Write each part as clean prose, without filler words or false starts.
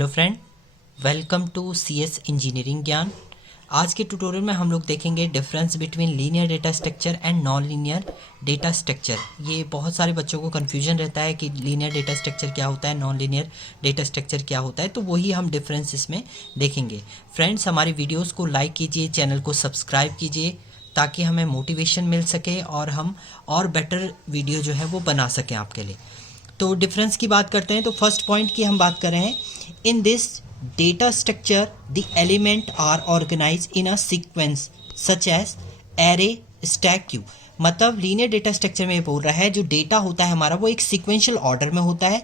Hello friend, welcome to CS engineering Gyan. आज के tutorial में हम लोग देखेंगे difference between linear data structure and non linear data structure. ये बहुत सारे बच्चों को कन्फ्यूजन रहता है कि लीनियर डेटा स्ट्रक्चर क्या होता है, नॉन लीनियर डेटा स्ट्रक्चर क्या होता है, तो वही हम डिफरेंस इसमें देखेंगे। फ्रेंड्स, हमारी वीडियोज़ को लाइक कीजिए, चैनल को सब्सक्राइब कीजिए ताकि हमें मोटिवेशन मिल सके और हम और बेटर वीडियो जो है वो बना सकें आपके लिए। तो डिफरेंस की बात करते हैं तो फर्स्ट पॉइंट की हम बात कर रहे हैं। In this data structure the element are organize in a sequence such as array stack queue. मतलब लीनियर डेटा स्ट्रक्चर में ये बोल रहा है जो डेटा होता है हमारा वो एक सीक्वेंशियल ऑर्डर में होता है।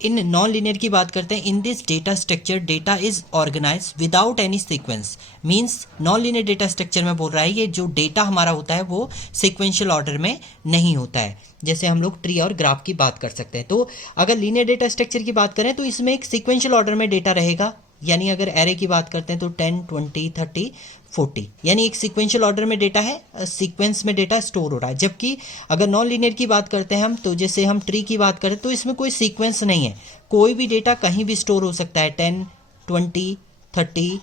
इन नॉन लीनियर की बात करते हैं, in this data structure data is organize without any sequence. Means non linear data structure में बोल रहा है ये जो डेटा हमारा होता है वो सीक्वेंशियल ऑर्डर में नहीं होता है, जैसे हम लोग ट्री और ग्राफ की बात कर सकते हैं। तो अगर लीनियर डेटा स्ट्रक्चर की बात करें तो इसमें एक सीक्वेंशियल ऑर्डर में डेटा रहेगा। यानी अगर एरे की बात करते हैं तो 10, 20, 30, 40 यानी एक सीक्वेंशियल ऑर्डर में डेटा है, सीक्वेंस में डेटा स्टोर हो रहा है। जबकि अगर नॉन लीनियर की बात करते हैं हम, तो जैसे हम ट्री की बात करें तो इसमें कोई सीक्वेंस नहीं है, कोई भी डेटा कहीं भी स्टोर हो सकता है। 10, 20, 30,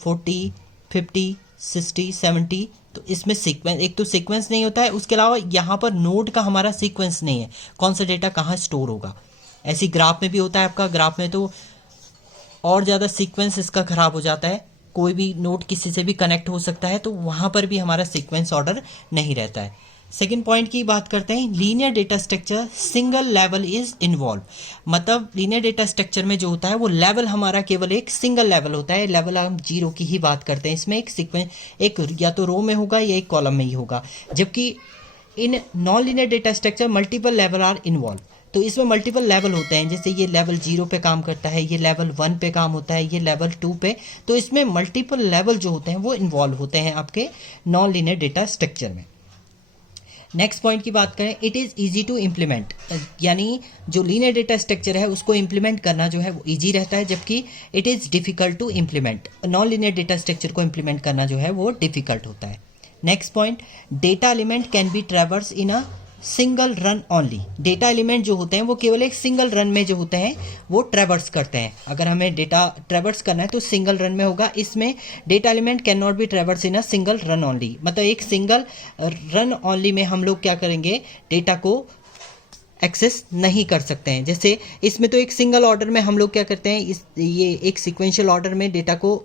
40, 50, 60, 70। तो इसमें सीक्वेंस, एक तो सीक्वेंस नहीं होता है, उसके अलावा यहाँ पर नोड का हमारा सीक्वेंस नहीं है, कौन सा डेटा कहाँ स्टोर होगा। ऐसी ग्राफ में भी होता है आपका, ग्राफ में तो और ज़्यादा सीक्वेंस इसका ख़राब हो जाता है, कोई भी नोड किसी से भी कनेक्ट हो सकता है, तो वहाँ पर भी हमारा सीक्वेंस ऑर्डर नहीं रहता है। सेकेंड पॉइंट की बात करते हैं, linear data structure single level is involve. मतलब लीनियर डेटा स्ट्रक्चर में जो होता है वो लेवल हमारा केवल एक सिंगल लेवल होता है। लेवल हम जीरो की ही बात करते हैं, इसमें एक सीक्वेंस एक या तो रो में होगा या एक कॉलम में ही होगा। जबकि in non linear data structure multiple level are involve. तो इसमें मल्टीपल लेवल होते हैं, जैसे ये लेवल 0 पे काम करता है, ये लेवल 1 पे काम होता है, ये लेवल 2 पे। तो इसमें मल्टीपल लेवल जो होते हैं वो इन्वॉल्व होते हैं आपके नॉन लीनियर डेटा स्ट्रक्चर में। नेक्स्ट पॉइंट की बात करें, it is easy to implement. यानी जो लीनियर डेटा स्ट्रक्चर है उसको इम्प्लीमेंट करना जो है वो ईजी रहता है, जबकि it is difficult to implement. Non linear data structure को इम्प्लीमेंट करना जो है वो डिफ़िकल्ट होता है। Next point, data element can be traverse in a single run only. Data element जो होते हैं वो केवल एक सिंगल रन में जो होते हैं वो ट्रैवर्स करते हैं। अगर हमें डेटा ट्रैवर्स करना है तो सिंगल रन में होगा। इसमें data element can not be traverse in a single run only. मतलब एक सिंगल रन ओनली में हम लोग क्या करेंगे, डेटा को एक्सेस नहीं कर सकते हैं। जैसे इसमें तो एक सिंगल ऑर्डर में हम लोग क्या करते हैं, ये एक सिक्वेंशियल ऑर्डर में डेटा को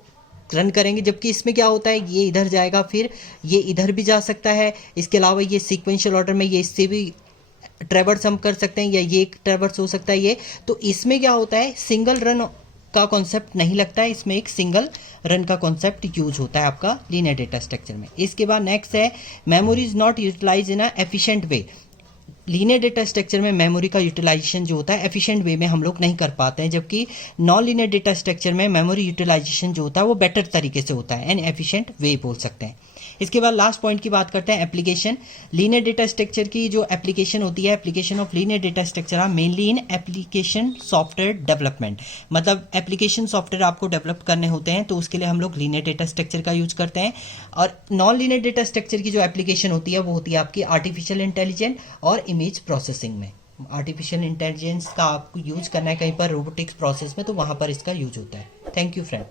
रन करेंगे। जबकि इसमें क्या होता है, ये इधर जाएगा, फिर ये इधर भी जा सकता है। इसके अलावा ये सीक्वेंशियल ऑर्डर में ये इससे भी ट्रैवर्स हम कर सकते हैं, या ये एक ट्रैवर्स हो सकता है ये। तो इसमें क्या होता है, सिंगल रन का कॉन्सेप्ट नहीं लगता है, इसमें एक सिंगल रन का कॉन्सेप्ट यूज होता है आपका लीनियर डेटा स्ट्रक्चर में। इसके बाद नेक्स्ट है, memory is not utilize in a efficient way. Linear data structure में मेमोरी का यूटिलाइजेशन जो होता है एफिशिएंट वे में हम लोग नहीं कर पाते हैं, जबकि नॉन लीनियर डेटा स्ट्रक्चर में मेमोरी यूटिलाइजेशन जो होता है वो बेटर तरीके से होता है, एंड एफिशिएंट वे बोल सकते हैं। इसके बाद लास्ट पॉइंट की बात करते हैं, एप्लीकेशन। लीनियर डेटा स्ट्रक्चर की जो एप्लीकेशन होती है, application of linear data structure are mainly in application software development. मतलब एप्लीकेशन सॉफ्टवेयर आपको डेवलप करने होते हैं तो उसके लिए हम लोग लीनियर डेटा स्ट्रक्चर का यूज करते हैं। और नॉन लीनियर डेटा स्ट्रक्चर की जो एप्लीकेशन होती है वो होती है आपकी आर्टिफिशियल इंटेलिजेंस और इमेज प्रोसेसिंग में। आर्टिफिशियल इंटेलिजेंस का आपको यूज करना है कहीं पर रोबोटिक्स प्रोसेस में, तो वहाँ पर इसका यूज होता है। Thank you friend.